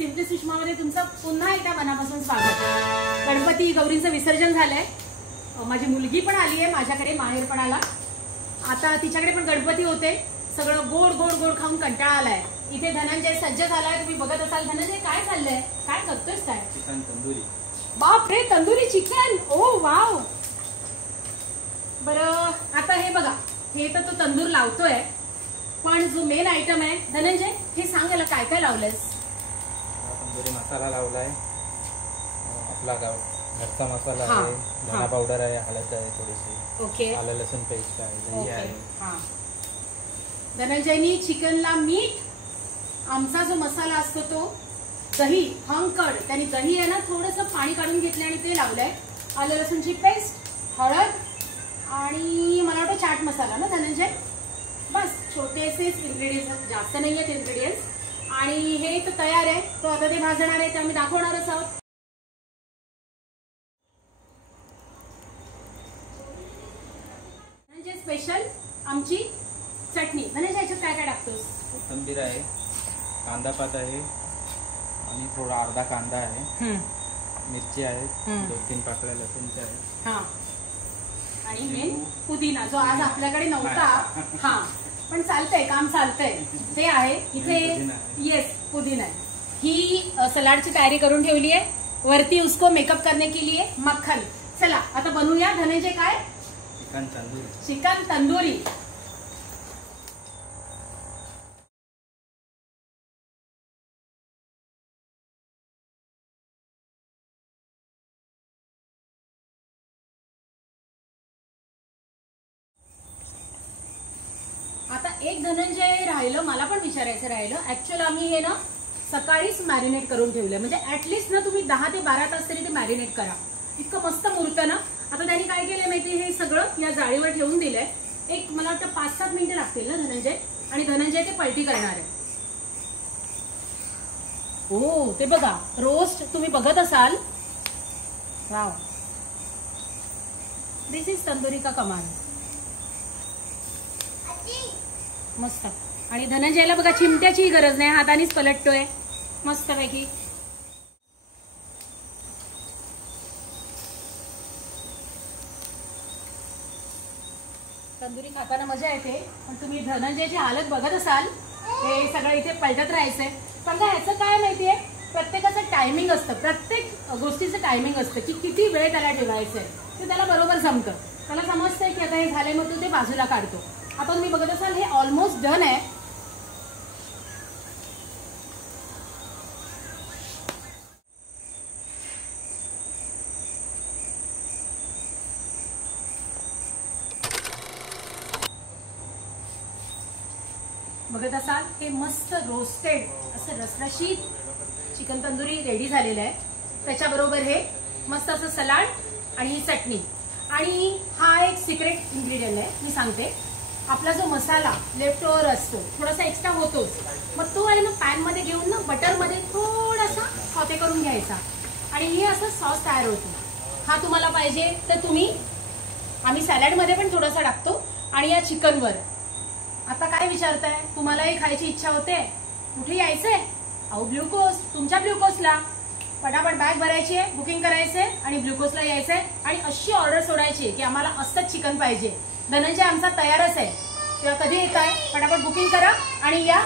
Simply सुषमामध्ये तुमचं पुन्हा एकदा मनापासून स्वागत. गणपती गौरींचं विसर्जन झालंय. माझी मुलगी पण आली आहे माझ्याकडे माहेरपणाला. आता तिच्याकडे पण गणपती होते. सगळं गोड गोड गोड खाऊन कंटाळा आलाय. इथे धनंजय सज्ज झालाय. तुम्ही बघत असाल. धनंजय काय चाललंय? काय करतोयस? काय चिकन तंदुरी. बापरे, तंदुरी चिकन. ओ वाव. बरं आता हे बघा, हे तर तो तंदूर लावतोय, पण जो मेन आयटम आहे धनंजय, हे सांग याला काय काय लावलंयस? तंदुरी मसाला लावलाय, आपला घरचा मसाला आहे, धना पावडर आहे, हळद आहे थोडीशी, ओके, आलं लसूण पेस्ट आहे, दही आहे. धनंजयनी चिकनला मीठ, आमचा जो मसाला असतो तो, दही, हंकड, त्यांनी दही आहे ना थोडंसं पाणी काढून घेतलं आणि ते लावलंय, आलं लसूणची पेस्ट, हळद आणि मला वाटतं चाट मसाला ना धनंजय. बस छोटेसेच इन्ग्रेडियंट्स, जास्त नाही आहेत इन्ग्रेडियंट्स. आणि हे तर तयार आहे. तो आता ते भाजणार आहे, ते आम्ही दाखवणारच आहोत. धनंजय स्पेशल आमची चटणी. धनंजय याच्यात काय काय टाकतोस? कोथिंबीर आहे, कांदा पात आहे आणि थोडा अर्धा कांदा आहे, मिरची आहे, 2-3 पाकळ्या लसूणच्या आहेत, आणि मेन पुदिना, जो आज आपल्याकडे नव्हता. हा पण चालतंय, काम चालतंय. ते आहे इथे. येस, पुदिना आहे. ही सलाडची तयारी करून ठेवली आहे. वरती उसको मेकअप करने के लिए मक्खन. चला आता बनवूया. धनंजय काय? चिकन तंदुरी. चिकन तंदुरी. आता एक धनंजय राहिलं, मला पण विचारायचं राहिलं. ऍक्च्युअली आम्ही हे ना सकाळीच मॅरिनेट करून ठेवलंय. म्हणजे ऍटलिस्ट ना तुम्ही 10 ते 12 तास तरी ते मॅरिनेट करा. इतकं मस्त मुरतं ना. आता त्यांनी काय केलंय माहिती, हे सगळं या जाळीवर ठेवून दिलंय. एक मला वाटतं 5-7 मिनिटं लागतील ना धनंजय. आणि धनंजय ते पलटी करणार आहे. ओ ते बघा, रोस्ट तुम्ही बघत असाल. वाव, दिस इज तंदुरी का कमाल. मस्त. आणि धनंजयला बघा, चिमट्याची गरज नाही, हातानेच पलटतोय मस्त पैकी. तंदुरी खाताना मजा येते. पण तुम्ही धनंजयची हालत बघत असाल. हे सगळं इथे पलटत राहायचंय. पण ह्याचं काय माहितीये, प्रत्येकाचं टायमिंग असतं. प्रत्येक गोष्टीचं टायमिंग असतं की किती वेळ त्याला ठेवायचंय. ते त्याला बरोबर जमतं. त्याला समजतंय की आता हे झालंय, मग तो ते बाजूला काढतो. आता तुम्ही बघत असाल हे ऑलमोस्ट डन आहे. बघत असाल हे मस्त रोस्टेड असं रसरशीत चिकन तंदुरी रेडी झालेलं आहे. त्याच्याबरोबर हे मस्त असं सलाड आणि ही चटणी. आणि हा एक सिक्रेट इन्ग्रेडियंट आहे, मी सांगते. आपला जो मसाला लेफ्ट ओव्हर असतो, थोडासा एक्स्ट्रा होतोच. मग तो आणि मग पॅन मध्ये घेऊन ना बटरमध्ये थोडासा सॉते करून घ्यायचा आणि हे असं सॉस तयार होतो. हा तुम्हाला पाहिजे तर तुम्ही, आम्ही सॅलडमध्ये पण थोडासा टाकतो. आणि या चिकनवर आता काय विचारताय, तुम्हालाही खायची इच्छा होते, कुठे यायचंय? अहो ग्लुकोज, तुमच्या ग्लुकोजला पटापट बॅग भरायची आहे, बुकिंग करायचंय आणि ग्लुकोजला यायचंय आणि अशी ऑर्डर सोडायची की आम्हाला असंच चिकन पाहिजे. धनंजय आमचा तयारच आहे. तेव्हा कधी येत आहे, पटापट बुकिंग करा आणि या.